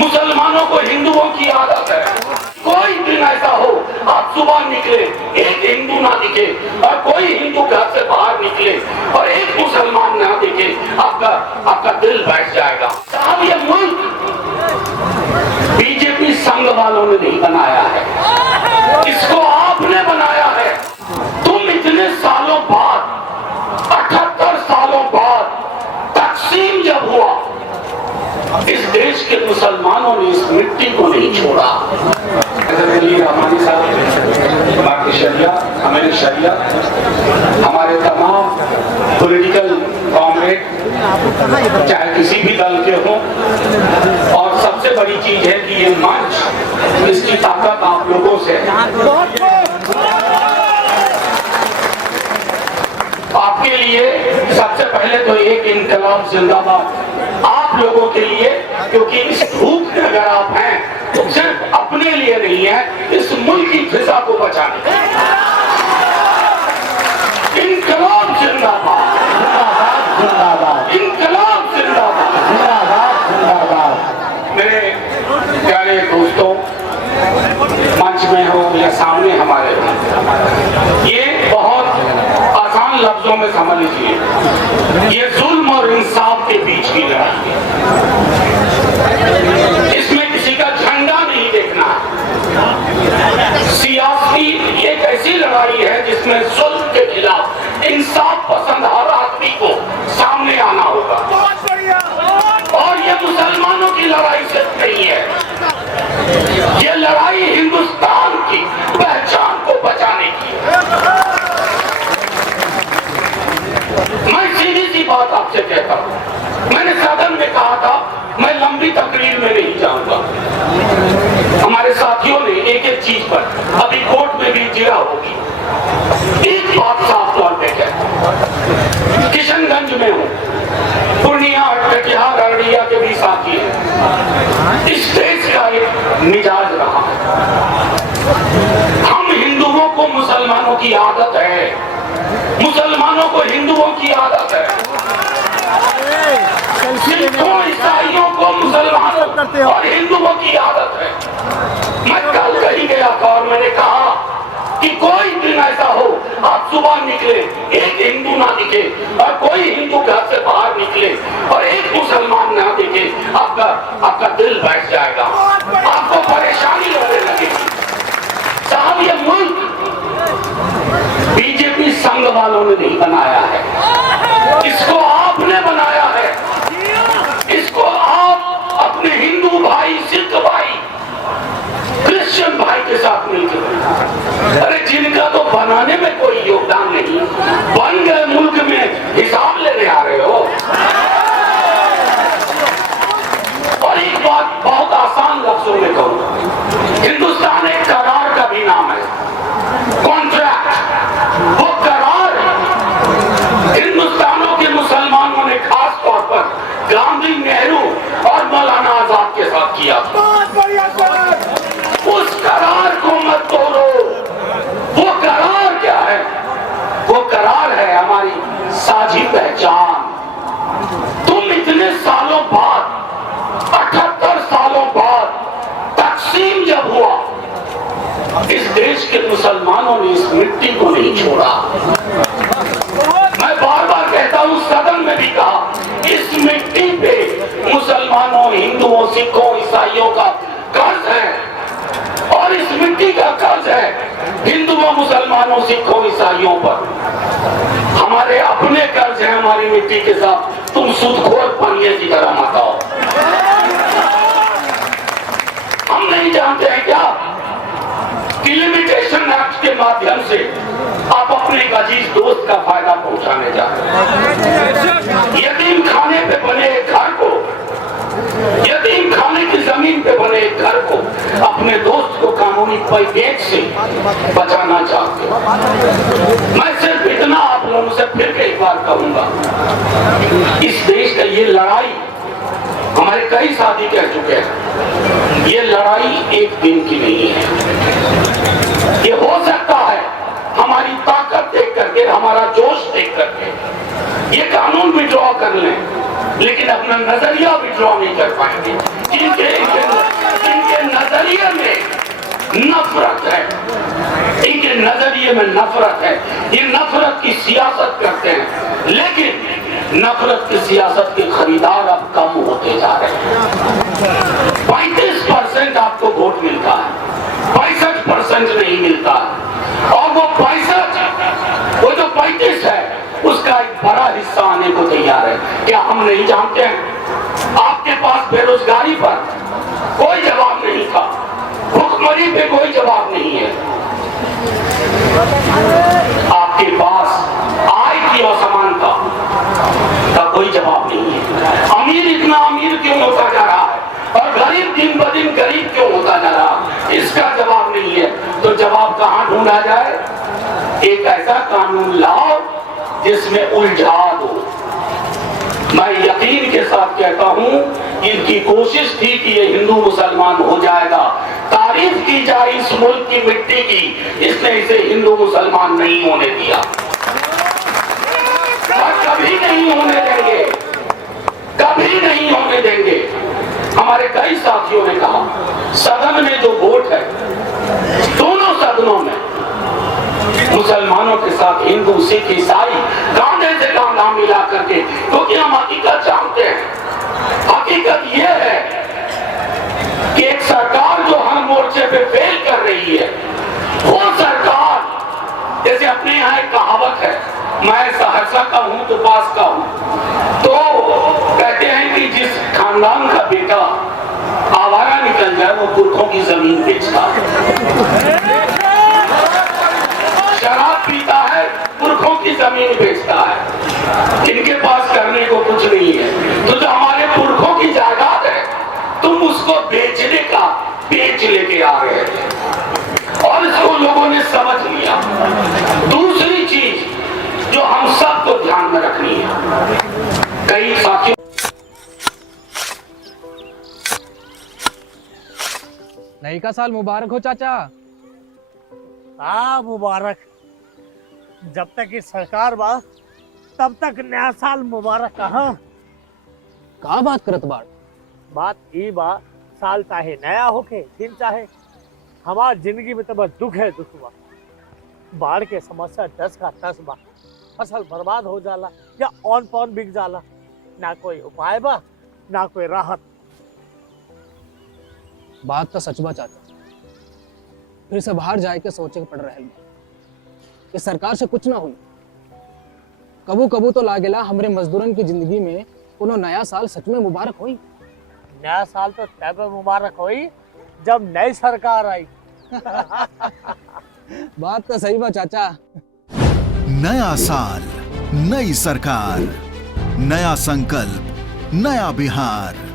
मुसलमानों को हिंदुओं की आदत है, कोई दिन ऐसा हो आप सुबह निकले एक हिंदू ना दिखे और कोई हिंदू घर से बाहर निकले और एक मुसलमान ना दिखे, आपका दिल बैठ जाएगा। साहब ये मुल्क बीजेपी संघ वालों ने नहीं बनाया है, इसको आपने बनाया है। तुम इतने सालों बाद 78 सालों बाद तकसीम जब हुआ, इस देश के मुसलमानों ने इस मिट्टी को नहीं छोड़ा। रहमानी साहब, बाकी शरिया, हमारे शरिया, हमारे तमाम पॉलिटिकल कॉमरेड चाहे किसी भी दल के हों, और सबसे बड़ी चीज है कि ये मंच, इसकी ताकत आप लोगों से आपके लिए सबसे पहले तो एक इनकलाब जिंदाबाद आप लोगों के लिए, क्योंकि इस धूप में अगर आप हैं तो सिर्फ अपने लिए नहीं है, इस मुल्क की फिजा को बचाने। इनकलाब जिंदाबाद, जिंदाबाद, इनकलाब जिंदाबाद, जिंदाबाद, जिंदाबाद। मेरे प्यारे दोस्तों, मंच में हो या सामने हमारे हो, ये बहुत आसान लफ्जों में समझ लीजिए, ये जुल्म और इंसाफ के बीच की लड़ाई है। इसमें किसी का झंडा नहीं देखना। सियासी एक ऐसी लड़ाई है जिसमें जुल्म के खिलाफ इंसाफ पसंद हर आदमी को सामने आना होगा, और ये मुसलमानों की लड़ाई सिर्फ नहीं है, ये लड़ाई हिंदुस्तान की पहचान को बचाने की है। मैं सीधी सी बात आपसे कहता हूं, मैंने सदन में कहा था मैं लंबी तकरीर में नहीं जाऊंगा। हमारे साथियों ने एक एक चीज पर अभी कोर्ट में भी जिरा होगी। एक बात साफ तौर पे कहता, किशनगंज में हूं, पूर्णिया, कटिहार, अररिया के भी साथी हैं। इस देश का एक मिजाज रहा, हम हिंदुओं को मुसलमानों की आदत है, मुसलमानों को हिंदुओं की आदत है, सिखों ईसाइयों को मुसलमानों और हिंदुओं की आदत है। मैं कल कहीं गया था और मैंने कहा कि कोई दिन ऐसा हो आप सुबह निकले एक हिंदू ना दिखे और कोई हिंदू घर से बाहर निकले और एक मुसलमान ना दिखे, आपका दिल बैठ जाएगा, आपको परेशानी होने लगेगी। साहब ये मुल्क बीजेपी संघ वालों ने नहीं बनाया है, इसको आपने बनाया है। इसको आप अपने हिंदू भाई, सिख भाई, क्रिश्चियन भाई के साथ मिलकर, अरे जिनका तो बनाने में कोई योगदान नहीं, बन गए मुल्क में हिसाब लेने आ रहे हो। और एक बात बहुत आसान लफ्जों में कहूँ, हिंदुस्तान एक करार का भी नाम है, कॉन्ट्रैक्ट। वो करार हिंदुस्तानों के मुसलमानों ने खास तौर पर गांधी, नेहरू और मौलाना आजाद के साथ किया। उस करार को मत तोड़ो। वो करार क्या है? वो करार है हमारी साझी पहचान। तुम इतने सालों बाद, 78 सालों बाद तकसीम जब हुआ, इस देश के मुसलमानों ने इस मिट्टी को नहीं छोड़ा। मैं बार बार कहता हूं, सदन में भी कहा, इस मिट्टी पे मुसलमानों, हिंदुओं, सिखों, ईसाइयों का कर्ज है, और इस मिट्टी का कर्ज है हिंदुओं, मुसलमानों, सिखों, ईसाइयों पर। हमारे अपने कर्ज है हमारी मिट्टी के साथ। तुम सूदखोर पनिये की तरह मत आओ। हम नहीं जानते हैं क्या कि लिमिटेशन एक्ट के माध्यम से आप अपने एक अजीज दोस्त का फायदा पहुंचाने जाते हैं। यतीम खाने पे बने एक घर को, यतीम खाने की जमीन पे बने एक घर को अपने दोस्त को कानूनी पैकेज से बचाना चाहते हैं। मैं सिर्फ इतना आप लोगों से फिर कई बार कहूंगा, इस देश का ये लड़ाई, हमारे कई साथी कह चुके हैं, ये लड़ाई एक दिन की नहीं है। ये हो सकता है हमारी ताकत देख करके, हमारा जोश देख करके ये कानून विड्रॉ कर लें, लेकिन अपना नजरिया विड्रॉ नहीं कर पाएंगे। इनके नजरिए में नफरत है, इनके नजरिए में नफरत है। ये नफरत की सियासत करते हैं, लेकिन नफरत की सियासत के खरीदार अब कम होते जा रहे हैं। 35% आपको वोट मिलता है, 65% नहीं मिलता है। और वो 65, वो जो 35 है, उसका एक बड़ा हिस्सा आने को तैयार है। क्या हम नहीं जानते हैं? आपके पास बेरोजगारी पर कोई जवाब नहीं था, भुखमरी पे कोई जवाब नहीं है, आपके पास आय की असमानता का कोई जवाब नहीं है। अमीर इतना अमीर क्यों होता जा रहा है और गरीब दिन ब दिन गरीब क्यों होता जा रहा है, इसका जवाब नहीं है। तो जवाब कहां ढूंढा जाए? एक ऐसा कानून लाओ जिसमें उलझा दो। मैं यकीन के साथ कहता हूं, इनकी कोशिश थी कि ये हिंदू मुसलमान हो जाएगा, तारीफ की जाए इस मुल्क की मिट्टी की, इसने इसे हिंदू मुसलमान नहीं होने दिया और कभी नहीं होने देंगे, कभी नहीं होने देंगे। हमारे कई साथियों ने कहा, सदन में जो वोट है, दोनों सदनों में मुसलमानों के साथ हिंदू, सिख, ईसाई कांधे से कांधा मिला करके, क्योंकि हम हकीकत जानते हैं। हकीकत यह है कि एक सरकार जो हर मोर्चे पे फेल कर रही है, वो सरकार, जैसे अपने यहाँ एक कहावत है, मैं सहरसा का हूं तो पास का हूं, तो कहते हैं कि जिस खानदान का बेटा आवारा निकल जाए वो पुरखों की जमीन बेचता है, शराब पीता है, पुरखों की जमीन बेचता है, इनके पास करने को कुछ नहीं है। तो जो हमारे पुरखों की जायदाद है, तुम उसको बेचने का बेच लेके आ गए थे और इसको लोगों ने समझ लिया। दूसरी चीज जो हम सबको ध्यान में रखनी है, कई साथियों, नई का साल मुबारक हो चाचा। हाँ मुबारक। जब तक इस सरकार बा तब तक नया साल मुबारक। का बात करत बाड़? बात ई बा, साल चाहे नया होके दिन चाहे, हमार जिंदगी में तो बस दुख है, दुख बा। बाढ़ के समस्या 10 का 10 बा, फसल बर्बाद हो जाला या ऑन पॉन बिक जाला, ना कोई उपाय बा ना कोई राहत। बात तो सच बा चाचा, फिर से बाहर जाए के सोचे पड़ रहे कि सरकार से कुछ ना हुई। कबू कबू तो लागेला हमरे मजदूरन की जिंदगी में कोनो नया साल सच में मुबारक हुई। नया साल तो तब मुबारक हुई जब नई सरकार आई। बात तो सही बा चाचा। नया साल, नई सरकार, नया संकल्प, नया बिहार।